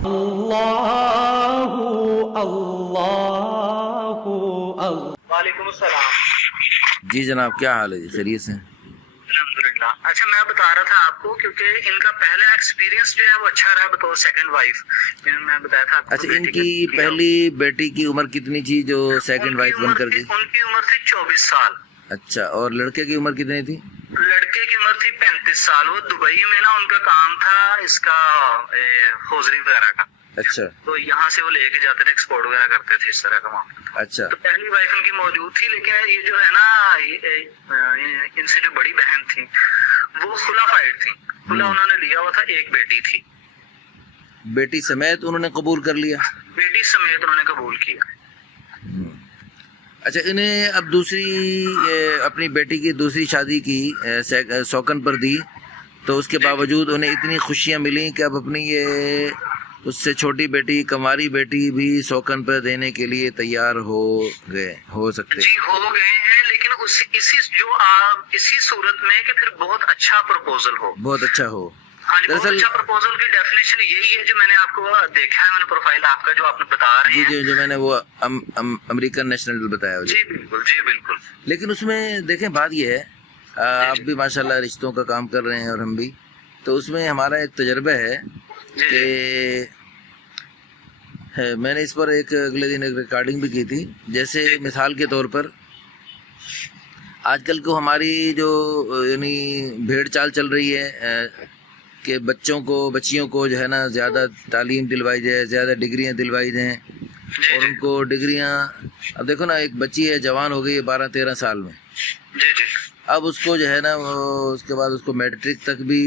اللہ اللہ اللہ۔ وعلیکم السلام۔ جی جناب، کیا حال ہے؟ جی خیریت سے؟ الحمدللہ۔ اچھا، میں بتا رہا تھا آپ کو کیونکہ ان کا پہلا ایکسپیرینس جو ہے وہ اچھا رہا بطور سیکنڈ وائف۔ میں بتایا تھا آپ کو۔ اچھا، ان کی پہلی بیٹی کی عمر کتنی تھی جو سیکنڈ وائف بن کر گئی؟ ان کی عمر تھی 24 سال۔ اچھا، اور لڑکے کی عمر کتنی تھی؟ لڑکے کی عمر تھی 35 سال۔ وہ دبئی میں نا ان کا کام تھا اس کا ہوزری وغیرہ کا۔ اچھا، تو یہاں سے وہ لے کے جاتے تھے، ایکسپورٹ وغیرہ کرتے تھے، اس طرح کا معاملہ۔ اچھا، تو پہلی وائف ان کی موجود تھی، لیکن یہ جو ہے نا ان سے جو بڑی بہن تھی وہ خلا فائڈ تھی۔ خلا انہوں نے لیا ہوا تھا، ایک بیٹی تھی۔ بیٹی سمیت انہوں نے قبول کر لیا؟ بیٹی سمیت انہوں نے قبول کیا۔ اچھا، انہیں اب دوسری اپنی بیٹی کی دوسری شادی کی سوکن پر دی، تو اس کے باوجود انہیں اتنی خوشیاں ملیں کہ اب اپنی یہ اس سے چھوٹی بیٹی کماری بیٹی بھی سوکن پر دینے کے لیے تیار ہو سکتے؟ جی ہو گئے ہیں، لیکن اسی صورت میں کہ پھر بہت اچھا پروپوزل ہو۔ بہت اچھا ہو۔ ہاں جی، بہت اچھا پروپوزل کی ڈیفینیشن یہی ہے جو میں نے آپ کو دیکھا ہے، میں نے پروفائل آپ کا جو آپ نے بتا رہے ہیں۔ جی، جو میں نے وہ امریکن نیشنل بتایا۔ جی بالکل، جی بالکل۔ لیکن اس میں دیکھیں بات یہ ہے، آپ بھی ماشاءاللہ رشتوں کا کام کر رہے ہیں اور ہم بھی، تو اس میں ہمارا ایک تجربہ ہے کہ میں نے اس پر ایک اگلے دن ایک ریکارڈنگ بھی کی تھی۔ جیسے مثال کے طور پر آج کل کو ہماری جو یعنی بھیڑ چال چل رہی ہے کہ بچیوں کو جو ہے نا زیادہ تعلیم دلوائی جائے، زیادہ ڈگریاں دلوائی جائیں، اور ان کو ڈگریاں، اب دیکھو نا ایک بچی ہے جوان ہو گئی ہے 12-13 سال میں، جی جی، اب اس کو جو ہے نا اس کے بعد اس کو میٹرک تک بھی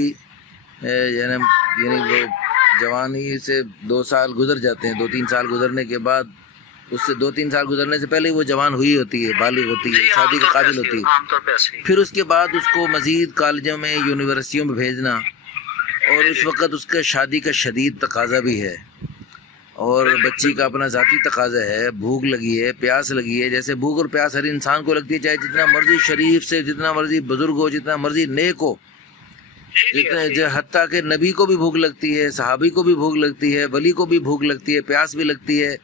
یعنی وہ جوانی سے 2 سال گزر جاتے ہیں، 2-3 سال گزرنے کے بعد، اس سے 2-3 سال گزرنے سے پہلے وہ جوان ہوئی ہوتی ہے، بالغ ہوتی ہے، شادی کے قابل ہوتی ہے۔ عام طور پہ ایسے ہی۔ پھر اس کے بعد اس کو مزید کالجوں میں، یونیورسٹیوں میں بھیجنا، اور اس وقت اس کا شادی کا شدید تقاضا بھی ہے، اور بچی کا اپنا ذاتی تقاضا ہے، بھوک لگی ہے، پیاس لگی ہے۔ جیسے بھوک اور پیاس ہر انسان کو لگتی ہے، چاہے جتنا مرضی شریف سے، جتنا مرضی بزرگ ہو، جتنا مرضی نیک ہو، حتیٰ کہ نبی کو بھی بھوک لگتی ہے، صحابی کو بھی بھوک لگتی ہے، ولی کو بھی بھوک لگتی ہے، پیاس بھی لگتی ہے۔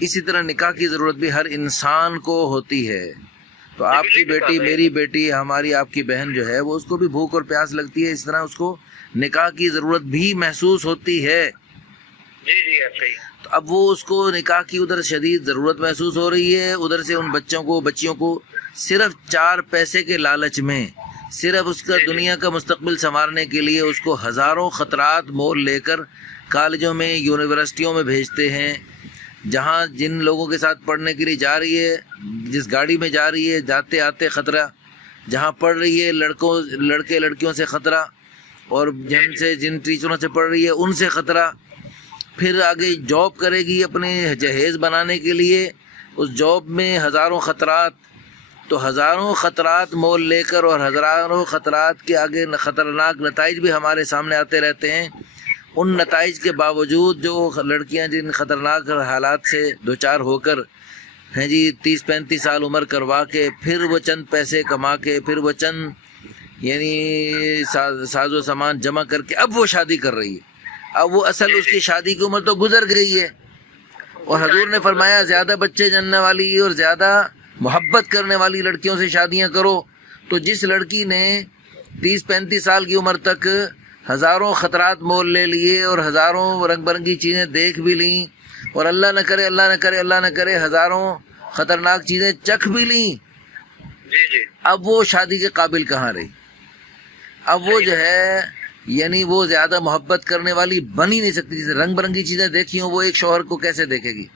اسی طرح نکاح کی ضرورت بھی ہر انسان کو ہوتی ہے۔ تو آپ کی بیٹی، میری بیٹی، ہماری آپ کی بہن جو ہے، وہ اس کو بھی بھوک اور پیاس لگتی ہے، اس طرح اس کو نکاح کی ضرورت بھی محسوس ہوتی ہے۔ جی جی، صحیح۔ تو اب وہ اس کو نکاح کی ادھر شدید ضرورت محسوس ہو رہی ہے، ادھر سے ان بچیوں کو صرف 4 پیسے کے لالچ میں، صرف اس کا دنیا کا مستقبل سنوارنے کے لیے اس کو ہزاروں خطرات مول لے کر کالجوں میں، یونیورسٹیوں میں بھیجتے ہیں، جہاں جن لوگوں کے ساتھ پڑھنے کے لیے جا رہی ہے، جس گاڑی میں جا رہی ہے، جاتے آتے خطرہ، جہاں پڑھ رہی ہے لڑکے لڑکیوں سے خطرہ، اور جن ٹیچروں سے پڑھ رہی ہے ان سے خطرہ۔ پھر آگے جاب کرے گی اپنے جہیز بنانے کے لیے، اس جاب میں ہزاروں خطرات، تو ہزاروں خطرات مول لے کر، اور ہزاروں خطرات کے آگے خطرناک نتائج بھی ہمارے سامنے آتے رہتے ہیں۔ ان نتائج کے باوجود جو لڑکیاں جن خطرناک حالات سے دوچار ہو کر ہیں جی 30-35 سال عمر کروا کے، پھر وہ چند پیسے کما کے، پھر وہ چند یعنی ساز و سامان جمع کر کے اب وہ شادی کر رہی ہے۔ اب وہ اصل اس کی شادی کی عمر تو گزر گئی ہے، اور حضور نے فرمایا زیادہ بچے جننے والی اور زیادہ محبت کرنے والی لڑکیوں سے شادیاں کرو۔ تو جس لڑکی نے 30-35 سال کی عمر تک ہزاروں خطرات مول لے لیے، اور ہزاروں رنگ برنگی چیزیں دیکھ بھی لیں، اور اللہ نہ کرے ہزاروں خطرناک چیزیں چکھ بھی لیں، اب وہ شادی کے قابل کہاں رہی؟ اب وہ جو ہے یعنی وہ زیادہ محبت کرنے والی بن ہی نہیں سکتی۔ جیسے رنگ برنگی چیزیں دیکھی ہوں، وہ ایک شوہر کو کیسے دیکھے گی؟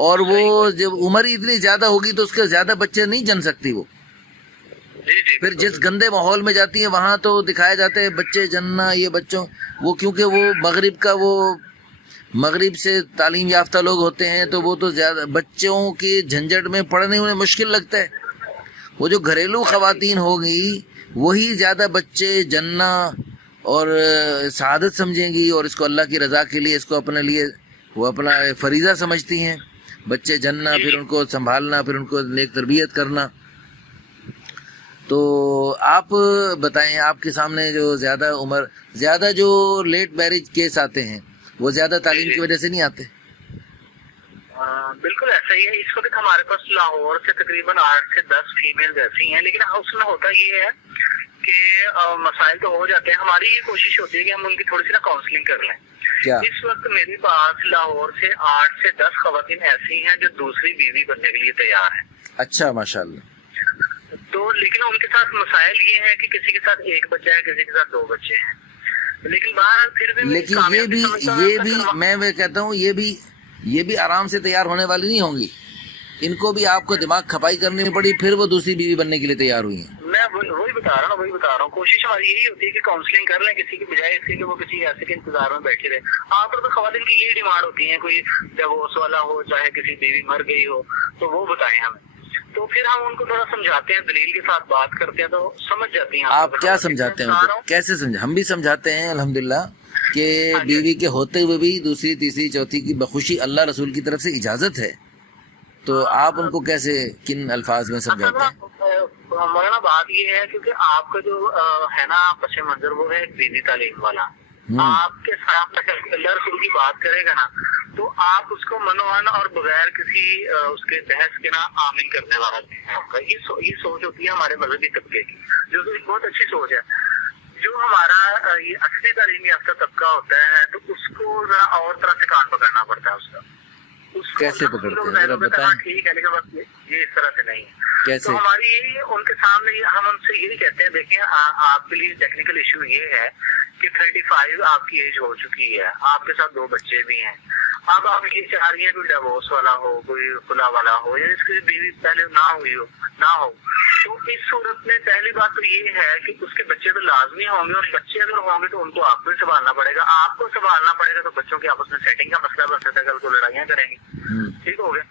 اور وہ جب عمر ہی اتنی زیادہ ہوگی تو اس کے زیادہ بچے نہیں جن سکتی وہ۔ پھر جس گندے ماحول میں جاتی ہیں وہاں تو دکھائے جاتے ہیں بچے جننا، یہ بچوں وہ، کیونکہ وہ مغرب سے تعلیم یافتہ لوگ ہوتے ہیں، تو وہ تو زیادہ بچوں کی جھنجٹ میں پڑھنے انہیں مشکل لگتا ہے۔ وہ جو گھریلو خواتین ہوگی وہی زیادہ بچے جننا اور سعادت سمجھیں گی، اور اس کو اللہ کی رضا کے لیے، اس کو اپنے لیے وہ اپنا فریضہ سمجھتی ہیں، بچے جننا، پھر ان کو سنبھالنا، پھر ان کو نیک تربیت کرنا۔ تو آپ بتائیں، آپ کے سامنے جو زیادہ جو لیٹ میرج کیس آتے ہیں وہ زیادہ تعلیم کی وجہ سے نہیں آتے؟ بالکل ایسا ہی ہے. اس وقت ہمارے پاس لاہور سے تقریباً 8 سے 10 فیمیل ایسی ہیں, لیکن اس میں ہوتا یہ ہے کہ مسائل تو ہو جاتے ہیں. ہماری یہ کوشش ہوتی ہے کہ ہم ان کی تھوڑی سی نا کاؤنسلنگ کر لیں. کیا اس وقت میرے پاس لاہور سے 8 سے 10 خواتین ایسی ہیں جو دوسری بیوی بننے کے لیے تیار ہیں. اچھا ماشاء اللہ. تو لیکن ان کے ساتھ مسائل یہ ہیں کہ کسی کے ساتھ 1 بچہ ہے, کسی کے ساتھ 2 بچے ہیں. لیکن باہر پھر بھی لیکن یہ بھی میں کہتا ہوں یہ بھی آرام سے تیار ہونے والی نہیں ہوں گی. ان کو بھی آپ کو دماغ کھپائی کرنی پڑی, پھر وہ دوسری بیوی بننے کے لیے تیار ہوئی ہیں. میں وہی بتا رہا ہوں. کوشش ہماری یہی ہوتی ہے کہ کاؤنسلنگ کر لیں کسی کی بجائے اس کے کہ وہ کسی ایسے کے انتظار میں بیٹھے رہے. عام طور پر خواتین کی یہی ڈیمانڈ ہوتی ہے, کوئی ڈیوورس والا ہو, چاہے کسی بیوی مر گئی ہو تو وہ بتائیں ہمیں. تو پھر ہم ان کو تھوڑا سمجھاتے ہیں, دلیل کے ساتھ بات کرتے ہیں تو سمجھ جاتی ہیں. آپ کیا سمجھاتے ہیں ان کو, کیسے سمجھا؟ ہم بھی سمجھاتے ہیں الحمدللہ کہ بیوی کے ہوتے ہوئے بھی دوسری تیسری چوتھی کی بخوشی اللہ رسول کی طرف سے اجازت ہے. تو آپ ان کو کیسے کن الفاظ میں سمجھاتے ہیں؟ مولانا بات یہ ہے کیونکہ آپ کا جو ہے نا پس منظر وہ ہے دینی تعلیم والا. آپ کے ساتھ اللہ رسول کی بات کرے گا نا تو آپ اس کو منوان اور بغیر کسی اس کے بحث کے نا آمین کرنے والا ہے. یہ سوچ ہوتی ہے ہمارے مذہبی طبقے کی, جو کہ بہت اچھی سوچ ہے. جو ہمارا یہ اصلی تعلیم یافتہ طبقہ ہوتا ہے تو اس کو ذرا اور طرح سے کان پکڑنا پڑتا ہے. اس کا کیسے پکڑتے ہیں ذرا بتائیں. ٹھیک ہے لیکن بس یہ اس طرح سے نہیں ہے. کیسے؟ تو ہماری ان کے سامنے ہم ان سے یہی کہتے ہیں, دیکھیں آپ کے لیے ٹیکنیکل ایشو یہ ہے کہ 35 آپ کی ایج ہو چکی ہے, آپ کے ساتھ 2 بچے بھی ہیں. اب آپ یہ چاہ رہی ہیں کوئی ڈیوورس والا ہو, کوئی خلا والا ہو, یا جس کی بیوی پہلے نہ ہو. تو اس صورت میں پہلی بات تو یہ ہے کہ اس کے بچے تو لازمی ہوں گے, اور بچے اگر ہوں گے تو ان کو آپ کو سنبھالنا پڑے گا. آپ کو سنبھالنا پڑے گا تو بچوں کے آپس میں سیٹنگ کا مسئلہ بن سکتا ہے, کل کو لڑائیاں کریں گے. ٹھیک ہو گیا.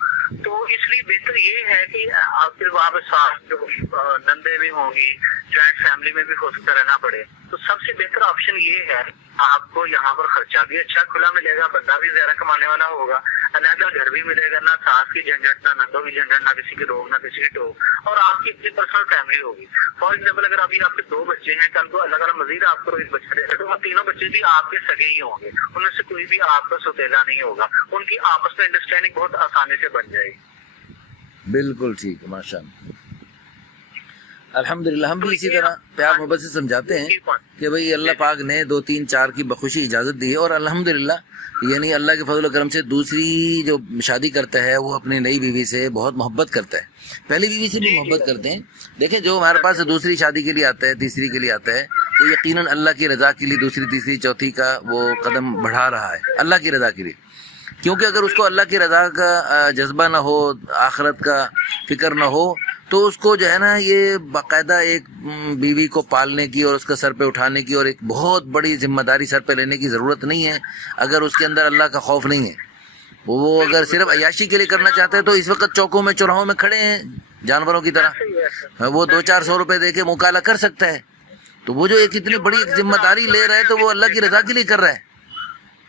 تو اس لیے بہتر یہ ہے کہ آپ پھر وہاں پہ ساتھ جو نندے بھی ہوں گی, جوائنٹ فیملی میں بھی ہو سکتا رہنا پڑے. تو سب سے بہتر آپشن یہ ہے آپ کو یہاں پر خرچہ بھی اچھا کھلا ملے گا, بندہ بھی زیادہ کمانے والا ہوگا, علیحدہ گھر بھی ملے گا, نہ ساس کی جھنجھٹ, نہ نندوں کی جھنجھٹ, نہ کسی کی روک, نہ کسی کی ٹوک, اور آپ کی اپنی پرسنل فیملی ہوگی. فار ایگزامپل اگر ابھی آپ کے 2 بچے ہیں, کل کو اللہ تعالیٰ مزید آپ کو ایک بچہ دے گا تو وہ تینوں بچے بھی آپ کے سگے ہی ہوں گے, ان میں سے کوئی بھی آپ کا سوتیلا نہیں ہوگا. ان کی آپس میں انڈرسٹینڈنگ بہت آسانی سے بن جائے گی. بالکل ٹھیک ہے ماشاء اللہ. الحمدللہ ہم بھی اسی طرح پیار محبت سے سمجھاتے ہیں کہ بھئی اللہ پاک نے 2 3 4 کی بخوشی اجازت دی ہے, اور الحمدللہ یعنی اللہ کے فضل و کرم سے دوسری جو شادی کرتا ہے وہ اپنی نئی بیوی سے بہت محبت کرتا ہے, پہلی بیوی سے بھی محبت کرتے ہیں. دیکھیں جو ہمارے پاس دوسری شادی کے لیے آتا ہے, تیسری کے لیے آتا ہے, تو یقیناً اللہ کی رضا کے لیے دوسری تیسری چوتھی کا وہ قدم بڑھا رہا ہے اللہ کی رضا کے لیے. کیونکہ اگر اس کو اللہ کی رضا کا جذبہ نہ ہو, آخرت کا فکر نہ ہو, تو اس کو جو ہے نا یہ باقاعدہ ایک بیوی کو پالنے کی اور اس کا سر پہ اٹھانے کی اور ایک بہت بڑی ذمہ داری سر پہ لینے کی ضرورت نہیں ہے اگر اس کے اندر اللہ کا خوف نہیں ہے. وہ اگر صرف عیاشی کے لیے کرنا چاہتا ہے تو اس وقت چوکوں میں چوراہوں میں کھڑے ہیں جانوروں کی طرح, وہ 200-400 روپے دے کے مکالا کر سکتا ہے. تو وہ جو ایک اتنی بڑی ذمہ داری لے رہا ہے تو وہ اللہ کی رضا کے لیے کر رہا ہے.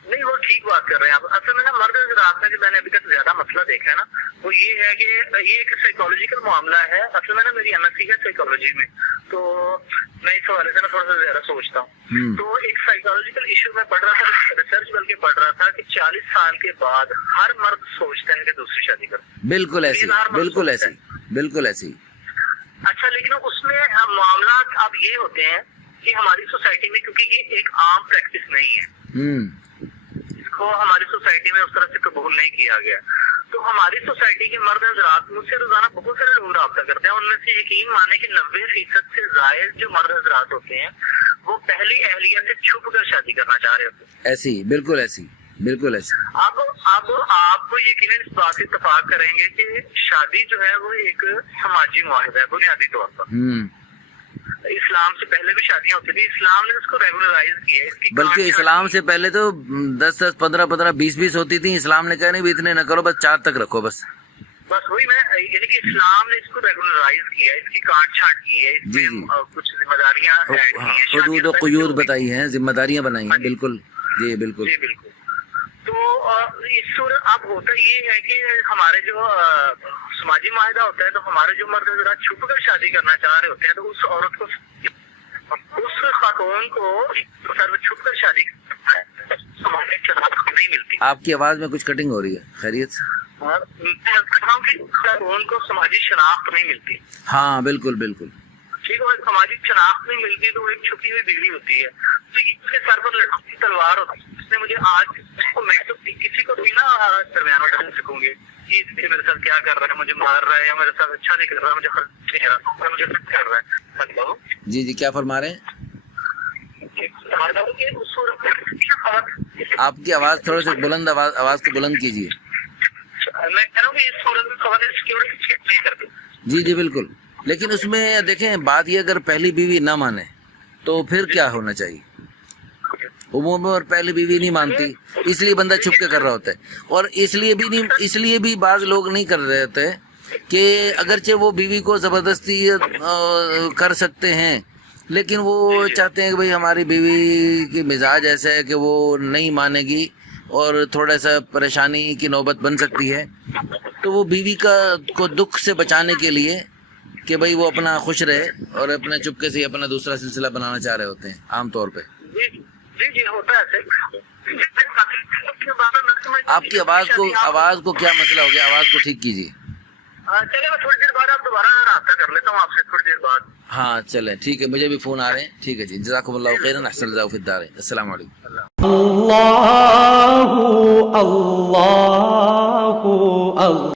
نہیں وہ ٹھیک بات کر رہے ہیں آپ. اصل میں نا مرد حضرات میں جو میں نے ابھی تک زیادہ مسئلہ دیکھا ہے نا وہ یہ ہے کہ یہ ایک سائیکالوجیکل معاملہ ہے. اصل میں نا میری ایم ایس سی ہے سائیکالوجی میں, تو میں اس حوالے سے نا تھوڑا سا زیادہ سوچتا ہوں. تو ایک سائیکالوجیکل ایشو میں پڑھ رہا تھا, ریسرچ بلکہ پڑھ رہا تھا کہ 40 سال کے بعد ہر مرد سوچتا ہے کہ دوسری شادی کرے. بالکل ایسی, بالکل ایسی, بالکل ایسی. اچھا لیکن اس میں معاملات اب یہ ہوتے ہیں کہ ہماری سوسائٹی میں کیونکہ یہ ایک عام پریکٹس نہیں ہے, کو ہماری سوسائٹی میں اس طرح سے قبول نہیں کیا گیا. تو ہماری سوسائٹی کے مرد حضرات مجھ سے روزانہ بہت سارے لوگ رابطہ کرتے ہیں, ان میں سے یقین مانے کہ 90% سے زائد جو مرد حضرات ہوتے ہیں وہ پہلی اہلیہ سے چھپ کر شادی کرنا چاہ رہے ہوتے ہیں. ایسی بالکل ایسی, بالکل ایسی. آپ کو یقیناً اس بات سے اتفاق کریں گے کہ شادی جو ہے وہ ایک سماجی معاہدہ ہے بنیادی طور پر. اسلام سے پہلے بھی شادیاں ہوتی تھی, اسلام نے اس کو ریگولرائز کیا ہے. بلکہ اسلام سے پہلے تو 10 15 20 ہوتی تھی. اسلام نے کہا نہیں بھی اتنے نہ کرو, بس 4 تک رکھو بس. وہی میں یعنی کہ اسلام نے اس کو ریگولرائز کیا ہے, اس کی کاٹ چھانٹ کی ہے, اس میں کچھ ذمہ داریاں ایڈ کی ہیں, حدود و قیود بتائی ہیں, ذمہ داریاں بنائی ہیں. بالکل جی بالکل جی بالکل. تو اس صورت اب ہوتا یہ ہے کہ ہمارے جو سماجی معاہدہ ہوتا ہے تو ہمارے جو مرد حضرات چھپ کر شادی کرنا چاہ رہے ہوتے ہیں تو اس عورت کو, اس خاتون کو چھپ کر شادی نہیں ملتی. آپ کی آواز میں کچھ کٹنگ ہو رہی ہے, خیریت سے؟ میں کہہ رہا ہوں کہ خاتون کو سماجی شناخت نہیں ملتی. ہاں بالکل بالکل. ٹھیک ہے, سماجی شناخت نہیں ملتی تو وہ ایک چھپی ہوئی بیوی ہوتی ہے. تو اس کے سر پر لٹکی تلوار ہوتی ہے. اس نے مجھے آج میں تو کسی کو بھی نا درمیان میں ڈال سکوں گی کہ میرے ساتھ کیا کر رہا ہے, مجھے مار رہا ہے یا میرے ساتھ اچھا نہیں کر رہا ہے, مجھے خرچ نہیں کر رہا ہے, مجھے خرچ کر رہا ہے. ہلو جی جی, کیا فرما رہے ہیں آپ کی آواز تھوڑا سا بلند, آواز کو بلند کیجیے. میں کہہ رہا ہوں کہ اس صورت میں خواتین سیکورٹی چیک نہیں کرتی. جی جی بالکل, لیکن اس میں دیکھیں بات یہ, اگر پہلی بیوی نہ مانے تو پھر کیا ہونا چاہیے؟ عموم اور پہلی بیوی نہیں مانتی, اس لیے بندہ چھپ کے کر رہا ہوتا ہے. اور اس لیے بھی بعض لوگ نہیں کر رہے ہوتے کہ اگرچہ وہ بیوی کو زبردستی کر سکتے ہیں, لیکن وہ چاہتے ہیں کہ بھئی ہماری بیوی کی مزاج ایسا ہے کہ وہ نہیں مانے گی اور تھوڑا سا پریشانی کی نوبت بن سکتی ہے, تو وہ بیوی کو دکھ سے بچانے کے لیے کہ بھئی وہ اپنا خوش رہے اور اپنا چپکے سے اپنا دوسرا سلسلہ بنانا چاہ رہے ہوتے ہیں عام طور پہ. جی ہوتا ہے ایسے. آپ کی آواز کو کیا مسئلہ ہو گیا, آواز کو ٹھیک کیجیے. چلے میں تھوڑی دیر بعد آپ دوبارہ رابطہ کر لیتا ہوں آپ سے تھوڑی دیر بعد. ہاں چلیں ٹھیک ہے, مجھے بھی فون آ رہے ہیں. ٹھیک ہے جی, جزاکم اللہ خیرا, احسن اللہ فی الدارین. السلام علیکم. اللہ اللہ اللہ